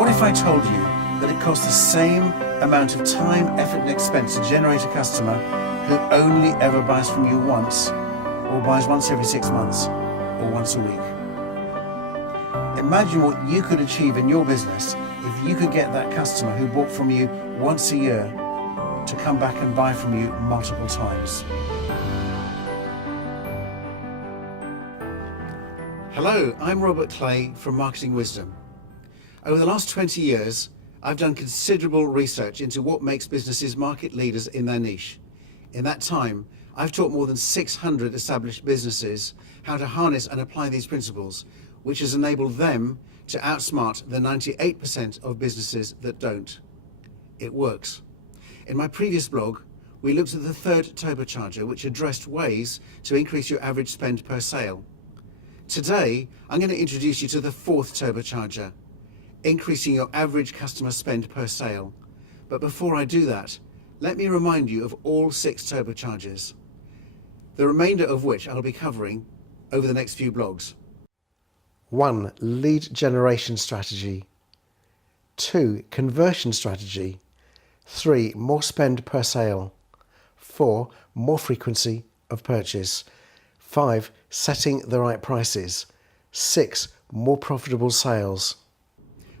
What if I told you that it costs the same amount of time, effort and expense to generate a customer who only ever buys from you once, or buys once every 6 months, or once a week? Imagine what you could achieve in your business if you could get that customer who bought from you once a year to come back and buy from you multiple times. Hello, I'm Robert Clay from Marketing Wisdom. Over the last 20 years, I've done considerable research into what makes businesses market leaders in their niche. In that time, I've taught more than 600 established businesses how to harness and apply these principles, which has enabled them to outsmart the 98% of businesses that don't. It works. In my previous blog, we looked at the third turbocharger, which addressed ways to increase your average spend per sale. Today, I'm going to introduce you to the fourth turbocharger, increasing your average customer spend per sale. But before I do that, let me remind you of all 6 turbochargers, the remainder of which I'll be covering over the next few blogs. 1. Lead generation strategy. 2. Conversion strategy. 3. More spend per sale. 4. More frequency of purchase. 5. Setting the right prices. 6. More profitable sales.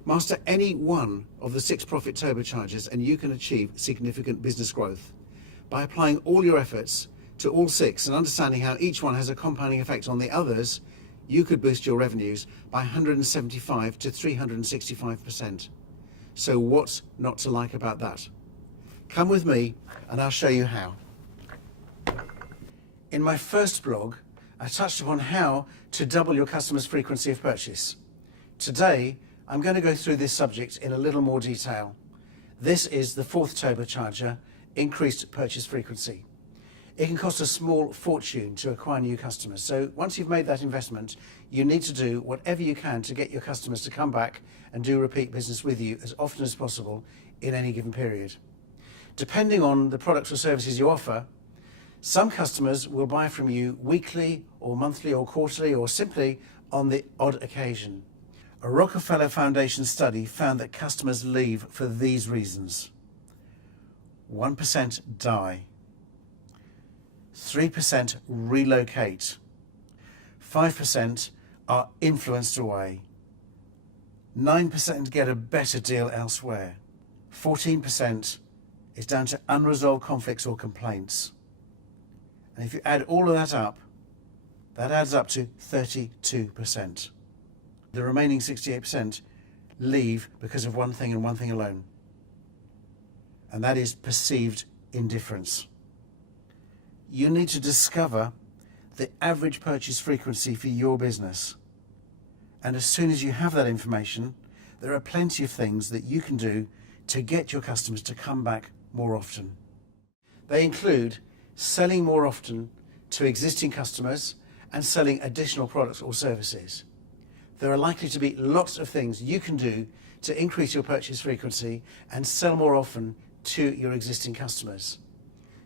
Master any one of the 6 profit turbochargers and you can achieve significant business growth. By applying all your efforts to all 6 and understanding how each one has a compounding effect on the others, you could boost your revenues by 175 to 365%. So what's not to like about that? Come with me and I'll show you how. In my first blog, I touched upon how to double your customers' frequency of purchase. Today, I'm going to go through this subject in a little more detail. This is the fourth turbocharger, increased purchase frequency. It can cost a small fortune to acquire new customers. So once you've made that investment, you need to do whatever you can to get your customers to come back and do repeat business with you as often as possible in any given period. Depending on the products or services you offer, some customers will buy from you weekly or monthly or quarterly or simply on the odd occasion. A Rockefeller Foundation study found that customers leave for these reasons. 1% die. 3% relocate. 5% are influenced away. 9% get a better deal elsewhere. 14% is down to unresolved conflicts or complaints. And if you add all of that up, that adds up to 32%. The remaining 68% leave because of one thing and one thing alone, and that is perceived indifference. You need to discover the average purchase frequency for your business. And as soon as you have that information, there are plenty of things that you can do to get your customers to come back more often. They include selling more often to existing customers and selling additional products or services. There are likely to be lots of things you can do to increase your purchase frequency and sell more often to your existing customers.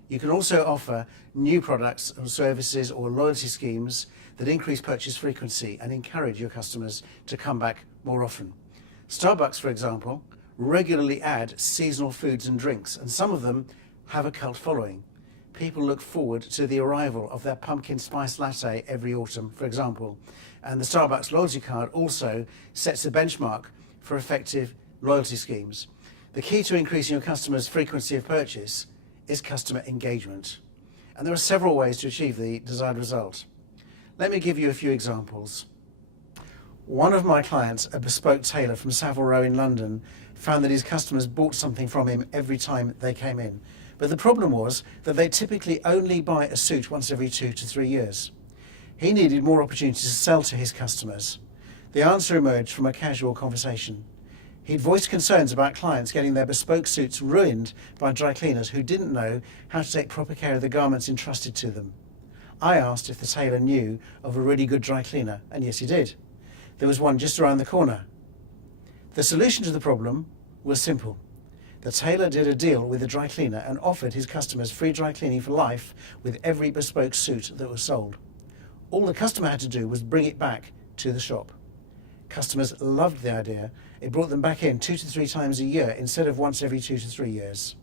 You can also offer new products or services or loyalty schemes that increase purchase frequency and encourage your customers to come back more often. Starbucks, for example, regularly add seasonal foods and drinks, and some of them have a cult following. People look forward to the arrival of their pumpkin spice latte every autumn, for example. And the Starbucks loyalty card also sets a benchmark for effective loyalty schemes. The key to increasing your customers' frequency of purchase is customer engagement. And there are several ways to achieve the desired result. Let me give you a few examples. One of my clients, a bespoke tailor from Savile Row in London, found that his customers bought something from him every time they came in. But the problem was that they typically only buy a suit once every 2 to 3 years. He needed more opportunities to sell to his customers. The answer emerged from a casual conversation. He'd voiced concerns about clients getting their bespoke suits ruined by dry cleaners who didn't know how to take proper care of the garments entrusted to them. I asked if the tailor knew of a really good dry cleaner, and yes, he did. There was one just around the corner. The solution to the problem was simple. The tailor did a deal with the dry cleaner and offered his customers free dry cleaning for life with every bespoke suit that was sold. All the customer had to do was bring it back to the shop. Customers loved the idea. It brought them back in 2 to 3 times a year instead of once every 2 to 3 years.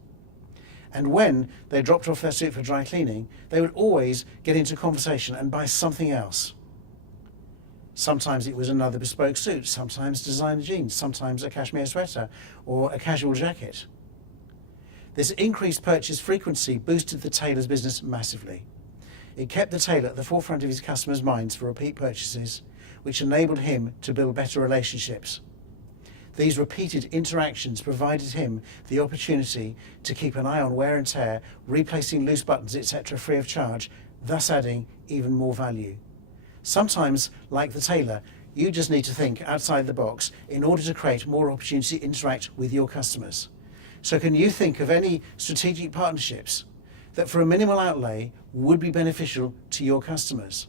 And when they dropped off their suit for dry cleaning, they would always get into conversation and buy something else. Sometimes it was another bespoke suit, sometimes designer jeans, sometimes a cashmere sweater or a casual jacket. This increased purchase frequency boosted the tailor's business massively. It kept the tailor at the forefront of his customers' minds for repeat purchases, which enabled him to build better relationships. These repeated interactions provided him the opportunity to keep an eye on wear and tear, replacing loose buttons, etc. free of charge, thus adding even more value. Sometimes, like the tailor, you just need to think outside the box in order to create more opportunity to interact with your customers. So can you think of any strategic partnerships that for a minimal outlay would be beneficial to your customers?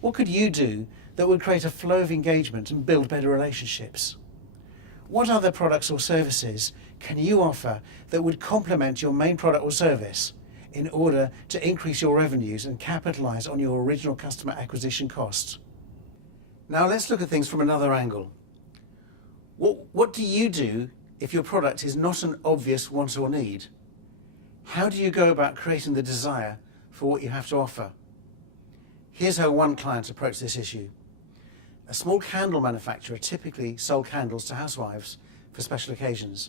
What could you do that would create a flow of engagement and build better relationships? What other products or services can you offer that would complement your main product or service in order to increase your revenues and capitalize on your original customer acquisition costs? Now let's look at things from another angle. What do you do if your product is not an obvious want or need? How do you go about creating the desire for what you have to offer? Here's how one client approached this issue. A small candle manufacturer typically sold candles to housewives for special occasions.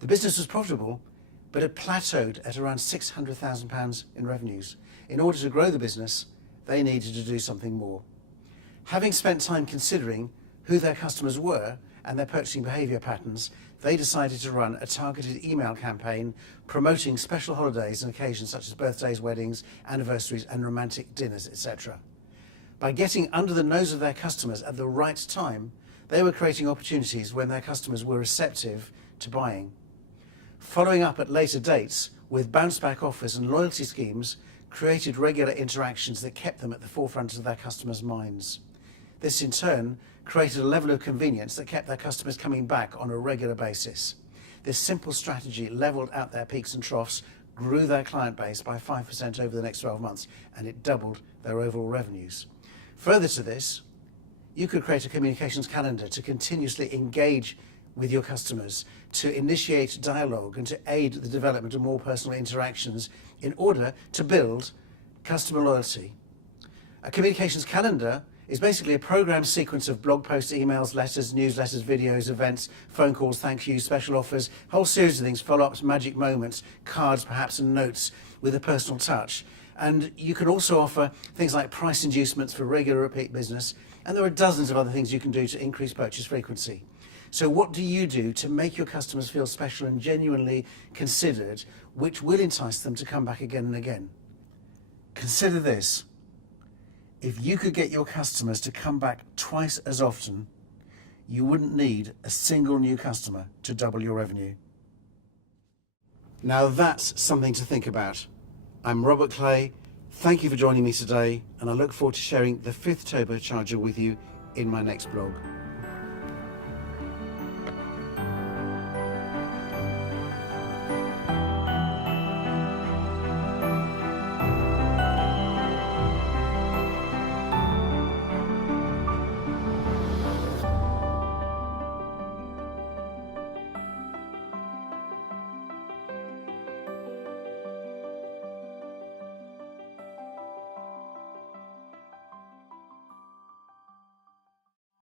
The business was profitable, but it plateaued at around £600,000 in revenues. In order to grow the business, they needed to do something more. Having spent time considering who their customers were and their purchasing behaviour patterns, they decided to run a targeted email campaign promoting special holidays and occasions such as birthdays, weddings, anniversaries and romantic dinners, etc. By getting under the nose of their customers at the right time, they were creating opportunities when their customers were receptive to buying. Following up at later dates with bounce-back offers and loyalty schemes created regular interactions that kept them at the forefront of their customers' minds. This in turn created a level of convenience that kept their customers coming back on a regular basis. This simple strategy leveled out their peaks and troughs, grew their client base by 5% over the next 12 months, and it doubled their overall revenues. Further to this, you could create a communications calendar to continuously engage with your customers, to initiate dialogue and to aid the development of more personal interactions in order to build customer loyalty. A communications calendar is basically a programmed sequence of blog posts, emails, letters, newsletters, videos, events, phone calls, thank yous, special offers, a whole series of things, follow-ups, magic moments, cards perhaps and notes with a personal touch. And you can also offer things like price inducements for regular repeat business, and there are dozens of other things you can do to increase purchase frequency. So what do you do to make your customers feel special and genuinely considered, which will entice them to come back again and again? Consider this. If you could get your customers to come back twice as often, you wouldn't need a single new customer to double your revenue. Now that's something to think about. I'm Robert Clay. Thank you for joining me today, and I look forward to sharing the 5th turbocharger with you in my next blog.